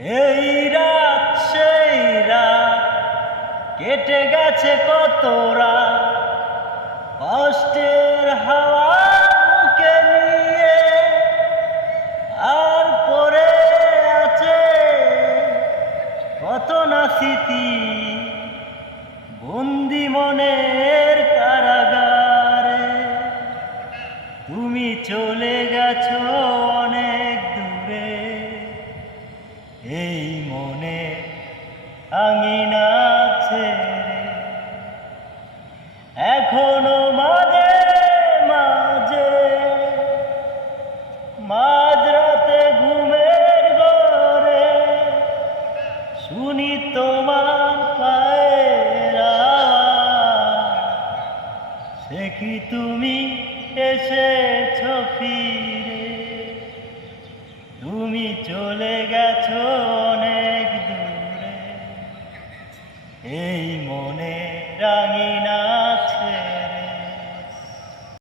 এই রাত সেই রাত কেটে গেছে কত রাত কষ্টের হাওয়া বুকে নিয়ে, আর পড়ে আছে কত না স্মৃতি বন্দি মনের কারাগারে। তুমি চলে গেছো অনেক দূরে, এই মনে আঙিনা ছেড়ে। এখনো মাঝে মাঝে মাঝরাতে ঘুমের ঘরে শুনি তোমার পায়ের আওয়াজ। সে কি তুমি এসেছো ফিরে? তুমি চলে গেছো অনেক দূরে, এই মনে রাঙিনা